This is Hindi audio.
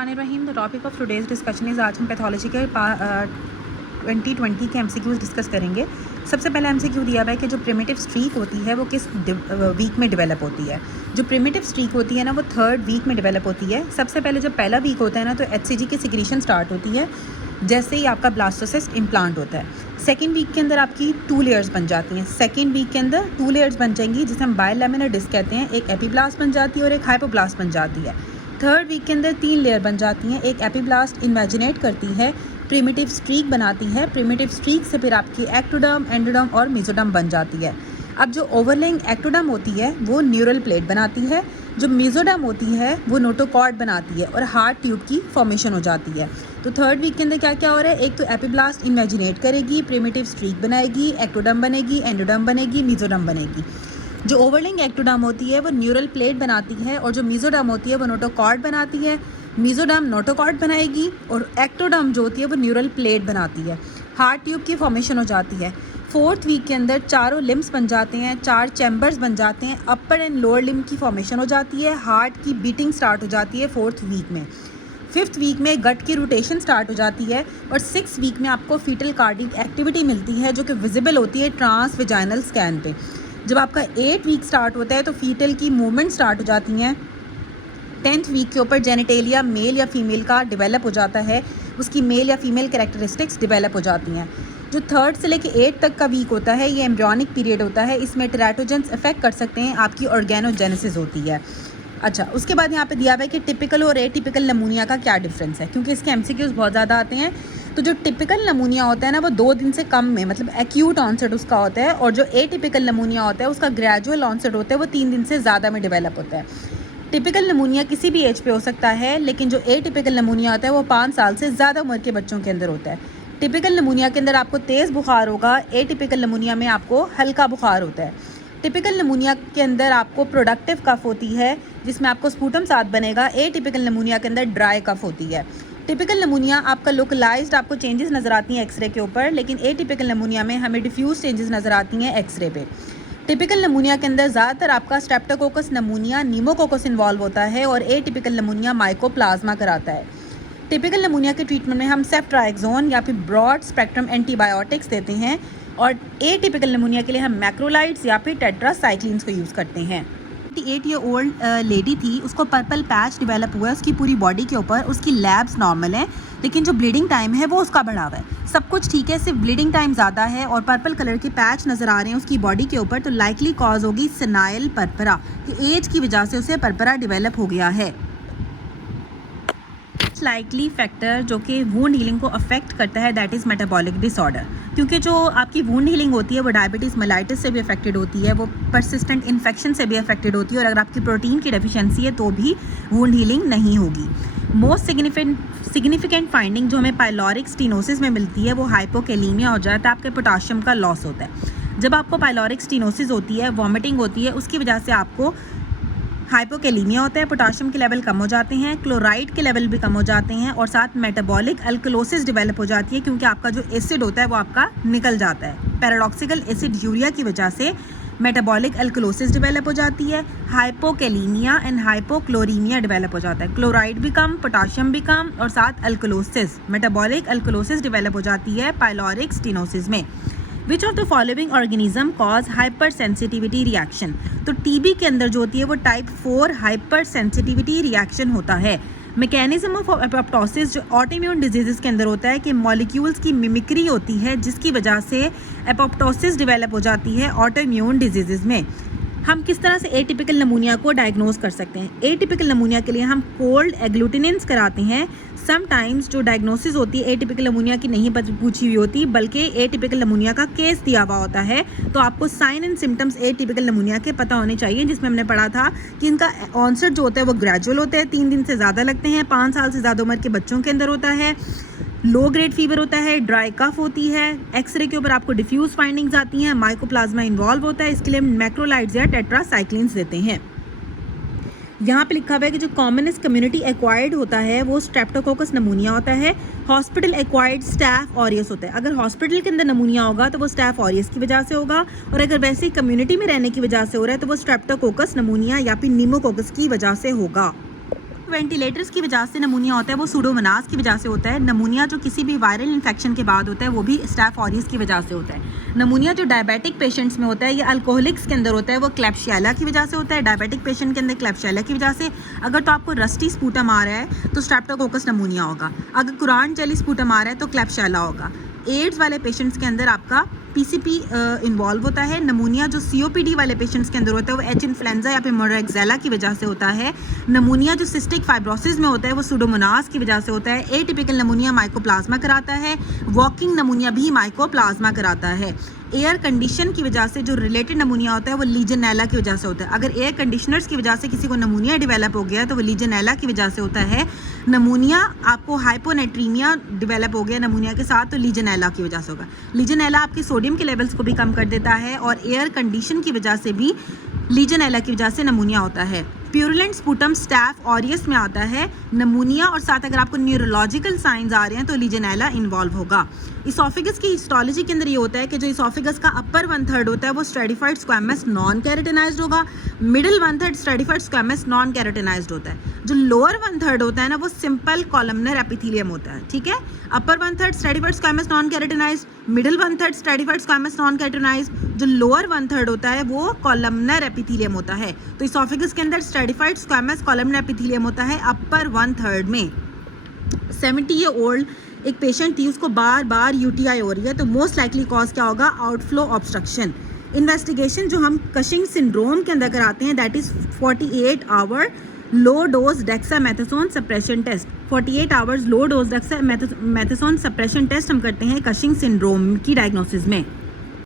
Rahim the topic of today's discussion is आज हम पैथोलॉजी के 2020 के एमसीक्यूज डिस्कस करेंगे। सबसे पहला एमसीक्यू दिया हुआ है कि जो प्रिमिटिव स्ट्रीक होती है वो किस वीक में डेवलप होती है। जो प्रिमिटिव स्ट्रीक होती है ना वो 3rd वीक में डेवलप होती है। सबसे पहले जब पहला वीक होता है ना तो एचसीजी की सिक्रीशन स्टार्ट होती है जैसे ही आपका ब्लास्टोसिस्ट इम्प्लांट होता है। 2nd वीक के अंदर आपकी 2 लेयर्स बन जाती हैं। 2nd वीक के अंदर 2 लेयर्स बन जाएंगी जिसे हम बायलैमिनर डिस्क कहते हैं। एक एपीब्लास्ट बन जाती है और एक हाइपोब्लास्ट बन जाती है। 3rd वीक के अंदर 3 लेयर बन जाती हैं। एक एपीब्लास्ट इन्वेजिनेट करती है, प्रिमिटिव स्ट्रीक बनाती है। प्रिमिटिव स्ट्रीक से फिर आपकी एक्टोडर्म, एंडोडर्म और मेसोडर्म बन जाती है। अब जो ओवरलेइंग एक्टोडर्म होती है वो न्यूरल प्लेट बनाती है। जो मेसोडर्म होती है वो नोटोकॉर्ड बनाती है और हार्ट ट्यूब की फॉर्मेशन हो जाती है। तो 3rd वीक के अंदर क्या क्या हो रहा है, एक तो एपीब्लास्ट इन्वेजिनेट करेगी, प्रिमिटिव स्ट्रीक बनाएगी, एक्टोडर्म बनेगी, एंडोडर्म बनेगी, मेसोडर्म बनेगी। जो ओवरलिंग एक्टोडर्म होती है वो न्यूरल प्लेट बनाती है और जो मेसोडर्म होती है वो नोटोकॉर्ड बनाती है। मेसोडर्म नोटोकॉर्ड बनाएगी और एक्टोडर्म जो होती है वो न्यूरल प्लेट बनाती है। हार्ट ट्यूब की फॉर्मेशन हो जाती है। 4th वीक के अंदर 4 लिम्स बन जाते हैं, 4 चैम्बर्स बन जाते हैं। अपर एंड लोअर लिम्ब की फॉर्मेशन हो जाती है। हार्ट की बीटिंग स्टार्ट हो जाती है 4th वीक में। 5th वीक में गट की रोटेशन स्टार्ट हो जाती है और 6th वीक में आपको फीटल कार्डिक एक्टिविटी मिलती है जो कि विजिबल होती है ट्रांस वेजाइनल स्कैन पे। जब आपका 8th वीक स्टार्ट होता है तो फीटल की मूवमेंट स्टार्ट हो जाती हैं। 10th वीक के ऊपर जेनिटेलिया मेल या फीमेल का डेवलप हो जाता है, उसकी मेल या फीमेल कैरेक्टरिस्टिक्स डेवलप हो जाती हैं। जो 3rd से लेके 8th तक का वीक होता है ये एम्ब्रियोनिक पीरियड होता है। इसमें टेराटोजेंस अफेक्ट कर सकते हैं, आपकी ऑर्गेनोजेनेसिस होती है। अच्छा, उसके बाद यहाँ पे दिया हुआ है कि टिपिकल और एटिपिकल नमूनिया का क्या डिफरेंस है, क्योंकि इसके एमसीक्यूज बहुत ज़्यादा आते हैं। तो जो टिपिकल नमूनिया होता है ना वो 2 दिन से कम में, मतलब एक्यूट ऑनसेट उसका होता है, और जो एटिपिकल नमूनिया होता है उसका ग्रेजुअल ऑनसेट होता है, वो 3 दिन से ज़्यादा में डेवलप होता है। टिपिकल नमूनिया किसी भी एज पे हो सकता है, लेकिन जो एटिपिकल नमूनिया होता है वो 5 साल से ज़्यादा उम्र के बच्चों के अंदर होता है। टिपिकल नमूनिया के अंदर आपको तेज़ बुखार होगा, एटिपिकल नमूनिया में आपको हल्का बुखार होता है। टिपिकल नमूनिया के अंदर आपको प्रोडक्टिव कफ होती है जिसमें आपको स्पूटम साथ बनेगा। एटिपिकल नमूनिया के अंदर ड्राई कफ होती है। टिपिकल नमूनिया आपका लोकलाइज्ड आपको चेंजेस नज़र आती हैं एक्सरे के ऊपर, लेकिन एटिपिकल नमूनिया में हमें डिफ्यूज चेंजेस नज़र आती हैं एक्सरे पे। टिपिकल नमूनिया के अंदर ज़्यादातर आपका स्ट्रेप्टोकोकस नमूनिया, नीमोकोकस इन्वॉल्व होता है और एटिपिकल नमूनिया माइकोप्लाज्मा कराता है। टिपिकल नमूनिया के ट्रीटमेंट में हम सेफ्ट्राएक्सोन या फिर ब्रॉड स्पेक्ट्रम एंटीबायोटिक्स देते हैं और एटिपिकल नमूनिया के लिए हम मैक्रोलाइड्स या फिर टेट्रासाइक्लिन्स को यूज़ करते हैं। 8 ईयर ओल्ड लेडी थी, उसको पर्पल पैच डेवलप हुआ है उसकी पूरी बॉडी के ऊपर। उसकी लैब्स नॉर्मल हैं, लेकिन जो ब्लीडिंग टाइम है वो उसका बढ़ा हुआ है। सब कुछ ठीक है, सिर्फ ब्लीडिंग टाइम ज़्यादा है और पर्पल कलर के पैच नज़र आ रहे हैं उसकी बॉडी के ऊपर। तो लाइकली कॉज होगी सेनाइल पर्परा, कि एज की वजह से उसे पर्परा डेवलप हो गया है। लाइकली फैक्टर जो कि वूंड हीलिंग को अफेक्ट करता है दैट इज़ मेटाबॉलिक डिसऑर्डर, क्योंकि जो आपकी वूंड हीलिंग होती है वो डायबिटीज़ मेलाइटिस से भी अफेक्टेड होती है, वो परसिस्टेंट इन्फेक्शन से भी अफेक्टेड होती है, और अगर आपकी प्रोटीन की डेफिशिएंसी है तो भी वूंड हीलिंग नहीं होगी। मोस्ट सिग्निफिकेंट फाइंडिंग जो हमें पाइलोरिक स्टीनोसिस में मिलती है वो हाइपोकैलीमिया हो जाता है, आपके पोटाशियम का लॉस होता है। जब आपको पाइलोरिक स्टीनोसिस होती है, वॉमिटिंग होती है, उसकी वजह से आपको हाइपोकैलीमिया होता है, पोटाशियम के लेवल कम हो जाते हैं, क्लोराइड के लेवल भी कम हो जाते हैं, और साथ मेटाबॉलिक अल्कलोसिस डेवलप हो जाती है, क्योंकि आपका जो एसिड होता है वो आपका निकल जाता है। पैराडॉक्सिकल एसिड यूरिया की वजह से मेटाबॉलिक अल्कलोसिस डेवलप हो जाती है। हाइपोकैलीमिया एंड हाइपोक्लोरीमिया डेवलप हो जाता है, क्लोराइड भी कम, पोटाशियम भी कम, और साथ अल्कलोसिस, मेटाबॉलिक अल्कलोसिस डेवलप हो जाती है पाइलोरिक स्टीनोसिस में। Which of the following organism cause hyper sensitivity reaction. तो टीबी के अंदर जो होती है वो टाइप 4 हाइपर सेंसिटिविटी रिएक्शन होता है। मैकेनिज्म ऑफ एपोप्टोसिस जो ऑटोइम्यून डिजीज़ के अंदर होता है कि मॉलिक्यूल्स की मिमिक्री होती है जिसकी वजह से एपोप्टोसिस डेवलप हो जाती है ऑटोइम्यून डिजीज़ में। हम किस तरह से एटिपिकल नमूनिया को डायग्नोज कर सकते हैं? एटिपिकल नमूनिया के लिए हम कोल्ड एग्लूटिनेंस कराते हैं। समटाइम्स जो डायग्नोसिस होती है एटिपिकल नमूनिया की नहीं पूछी हुई होती, बल्कि एटिपिकल नमूनिया का केस दिया हुआ होता है। तो आपको sign and symptoms atypical pneumonia के पता होने चाहिए, जिसमें हमने पढ़ा था कि इनका ऑनसेट जो होता है वो ग्रेजुअल होता है, 3 दिन से ज़्यादा लगते हैं, 5 साल से ज़्यादा उम्र के बच्चों के अंदर होता है, लो ग्रेड फीवर होता है, ड्राई कफ होती है, एक्सरे के ऊपर आपको डिफ्यूज फाइंडिंग्स आती हैं, माइकोप्लाज्मा इन्वॉल्व होता है, इसके लिए मैक्रोलाइड्स या टेट्रासाइक्लिन्स देते हैं। यहाँ पे लिखा हुआ है कि जो कॉमनेस्ट कम्युनिटी एक्वायर्ड होता है वो स्ट्रेप्टोकोकस नमूनिया होता है। हॉस्पिटल एक्वायर्ड स्टैफ ऑरियस होता है। अगर हॉस्पिटल के अंदर नमूनिया होगा तो वो स्टैफ ऑरियस की वजह से होगा, और अगर वैसे ही कम्युनिटी में रहने की वजह से हो रहा है तो वो स्ट्रेप्टोकोकस नमूनिया या फिर नीमोकोकस की वजह से होगा। वेंटिलेटर्स की वजह से नमूनिया होता है वो सूडोमोनास की वजह से होता है। नमूनिया जो किसी भी वायरल इन्फेक्शन के बाद होता है वो भी स्टैफ ऑरियस की वजह से होता है। नमूनिया जो डायबिटिक पेशेंट्स में होता है या अल्कोहलिक्स के अंदर होता है वो क्लेब्सियला की वजह से होता है। डायबिटिक पेशेंट के अंदर क्लेब्सियला की वजह से। अगर तो आपको रस्टी स्पूटम आ रहा है तो स्ट्रेप्टोकोकस नमूनिया होगा। अगर कुरान जेली स्पूटम आ रहा है तो क्लेब्सियला होगा। एड्स वाले पेशेंट्स के अंदर आपका पीसीपी इन्वॉल्व होता है। नमूनिया जो सीओपीडी वाले पेशेंट्स के अंदर होता है वो एच इन्फ्लुएंजा या फिर मोरेक्सेला की वजह से होता है। नमूनिया जो सिस्टिक फाइब्रोसिस में होता है वो सूडोमोनास की वजह से होता है। एटिपिकल नमूनिया माइकोप्लाज्मा कराता है। वॉकिंग नमूनिया भी माइकोप्लाज्मा कराता है। एयर कंडीशन की वजह से जो रिलेटेड नमूनिया होता है वो लीजेनेला की वजह से होता है। अगर एयर कंडीशनर्स की वजह से किसी को नमूनिया डेवलप हो गया है तो वो लीजेनेला की वजह से होता है। नमूनिया आपको हाइपोनेट्रीमिया डेवलप हो गया नमूनिया के साथ तो लीजेनेला की वजह से होगा। लीजेनेला आपके सोडियम के लेवल्स को भी कम कर देता है और एयर कंडीशन की वजह से भी लीजेनेला की वजह से नमूनिया होता है। प्यूरुलेंट स्पूटम स्टैफ ऑरियस में आता है नमूनिया और साथ अगर आपको न्यूरोलॉजिकल साइंस आ रहे हैं तो लीजेनेला इन्वॉल्व होगा। इसोफिगस की हिस्टोलॉजी के अंदर ये होता है कि जो इसोफिगस का अपर 1/3 होता है वो स्ट्रेटिफाइड स्क्वैमस नॉन कैरोटिनाइज्ड होगा। मिडिल 1/3 स्ट्रेटिफाइड स्क्वैमस नॉन कैरोटिनाइज्ड होता है। जो लोअर 1/3 होता है ना वो सिंपल कॉलमनर एपिथेलियम होता है। ठीक है, upper 1/3 stratified squamous non keratinized, middle 1/3 stratified squamous non keratinized, जो लोअर 1/3 होता है वो कॉलमनर एपिथेलियम होता है। तो इसोफिगस के अंदर स्ट्रेटिफाइड स्क्वैमस कॉलमनर एपिथेलियम होता है अपर 1/3 में। 70 ईयर ओल्ड एक पेशेंट थी, उसको बार बार यूटीआई हो रही है तो मोस्ट लाइकली कॉज क्या होगा? Outflow obstruction. इन्वेस्टिगेशन जो हम कशिंग सिंड्रोम के अंदर कराते हैं that is 48 hour low dose dexamethasone suppression test. 48 hours low dose dexamethasone suppression test हम करते हैं कशिंग सिंड्रोम की डायग्नोसिस में।